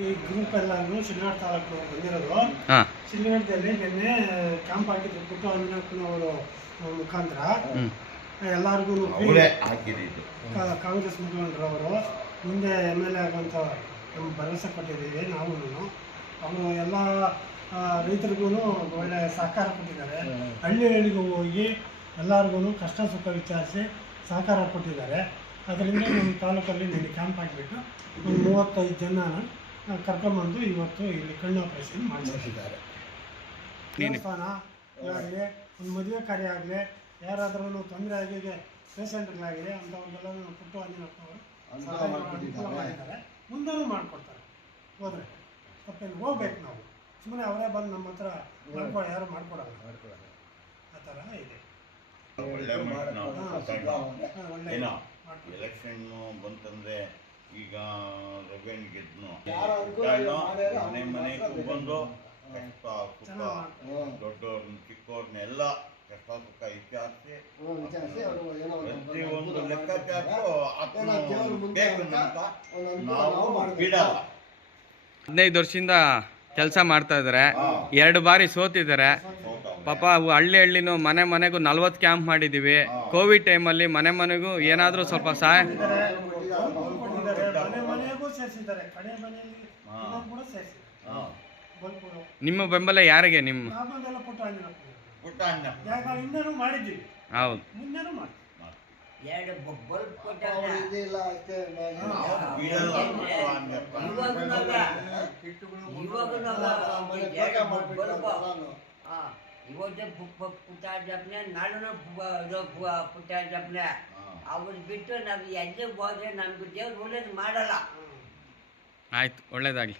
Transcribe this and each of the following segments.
ಈ ಗ್ರೂಪ್ ಎಲ್ಲಾನು ಶಿಲ್ನಾಡ್ ತಾಲೂಕು ಬಂದಿರೋದು. ಶಿಲ್ನಾಡದಲ್ಲಿ ನಿನ್ನೆ ಕ್ಯಾಂಪ್ ಹಾಕಿದ್ರು ಪುಟ್ಟ ಅಂಜನಪ್ಪನವರು ಮುಖಾಂತರ. ಎಲ್ಲಾರ್ಗು ಕಾಂಗ್ರೆಸ್ ಮುಖಂಡರವರು ಮುಂದೆ ಎಂ ಎಲ್ ಎ ಆಗುವಂತ ನಮ್ಮ ಭರವಸೆ ಕೊಟ್ಟಿದ್ದೀವಿ ನಾವು ಅವರು ಎಲ್ಲ ರೈತರಿಗೂ ಒಳ್ಳೆ ಸಹಕಾರ ಕೊಟ್ಟಿದ್ದಾರೆ. ಹಳ್ಳಿ ಹಳ್ಳಿಗೂ ಹೋಗಿ ಎಲ್ಲರಿಗೂ ಕಷ್ಟ ಸುಖ ವಿಚಾರಿಸಿ ಸಹಕಾರ ಕೊಟ್ಟಿದ್ದಾರೆ. ಅದರಿಂದ ನಮ್ಮ ತಾಲೂಕಲ್ಲಿ ನಿನ್ನೆ ಕ್ಯಾಂಪ್ ಹಾಕಿಬಿಟ್ಟು ಒಂದು ಮೂವತ್ತೈದು ಜನನ ಕರ್ಕೊಂಬಂದು ಇವತ್ತು ಇಲ್ಲಿ ಕಣ್ಣು ಆಪರೇಷನ್ ಮಾಡಿಸಿದ್ದಾರೆ. ದೇವಸ್ಥಾನ ಆಗಲಿ ಒಂದು ಮದುವೆ ಕಾರ್ಯ ಆಗಲಿ ಯಾರಾದ್ರೂ ತೊಂದರೆ ಆಗಿದೆ ಪೇಷಂಟ್ಗಳಾಗಿದೆ ಅಂಥವ್ರಿಗೆಲ್ಲ ಪುಟ್ಟು ಅಂಜನಪ್ಪನವರು ಮಾಡಿದ್ದಾರೆ. ಮುಂದೆನೂ ಮಾಡಿಕೊಡ್ತಾರೆ. ಹೋದ್ರೆ ತಪ್ಪೇನು ಹೋಗ್ಬೇಕು ನಾವು. ಸುಮ್ಮನೆ ಅವರೇ ಬಂದು ನಮ್ಮ ಹತ್ರ ಮಾಡ್ಕೊ ಯಾರು ಮಾಡ್ಕೊಡಲ್ಲ. ಆ ಥರ ಇದೆ. ಒಳ್ಳೆ ಮನುಷ್ಯ ನಾವು ಮಾತಾಡೋಣ. ಹಾ, ಒಳ್ಳೆ ಏನೋ ಮಾಡ್ಕೊಡ್ತಾರೆ. ಎಲೆಕ್ಷನ್ ಬಂತಂದ್ರೆ ಈಗ ರವೆನ್ ಗೆದ್ನು ಮನೆ ಮನೆ. ಬಂದು ಕಷ್ಟ ಸುಖ. ದೊಡ್ಡವ್ರನ್ನ ಚಿಕ್ಕವ್ರನ್ನೆಲ್ಲ ಕಷ್ಟ ಸುಖ ವಿಚಾರಿಸಿ ಪ್ರತಿಯೊಂದು ಲೆಕ್ಕಾಚಾರಕ್ಕೂ ಬೇಕು ನಾವು ಬಿಡಲ್ಲ ಹದಿನೈದು ವರ್ಷದಿಂದ ಕೆಲಸ ಮಾಡ್ತಾ ಇದ್ದಾರೆ ಎರಡು ಬಾರಿ ಸೋತಿದ್ದಾರೆ? ಪಾಪ ಅವು ಹಳ್ಳಿ ಹಳ್ಳಿನೂ ಮನೆ ಮನೆಗೂ ನಲ್ವತ್ತು ಕ್ಯಾಂಪ್ ಮಾಡಿದ್ದೀವಿ ಕೋವಿಡ್ ಟೈಮಲ್ಲಿ ಮನೆ ಮನೆಗೂ ಏನಾದರೂ ಸ್ವಲ್ಪ ಸಹಾಯ ನಿಮ್ಮ ಬೆಂಬಲ ಯಾರಿಗೆ ನಿಮ್ಮ ಹೌದು. ಇವಾಗೂ ಇವತ್ತು ಪುಟ್ಟ ಜಪ್ನೆ ನಾಳೆನೂ ಪುಟ್ಟ ಜಪ್ನೆ. ಅವ್ರು ಬಿಟ್ಟು ನಾವು ಎಲ್ಲಿ ಹೋದ್ರೆ ನಮ್ಗೆ ದೇವ್ರು ಒಳ್ಳೇದು ಮಾಡಲ್ಲ. ಆಯ್ತು ಒಳ್ಳೇದಾಗಲಿ.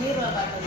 నీరు పాత్ర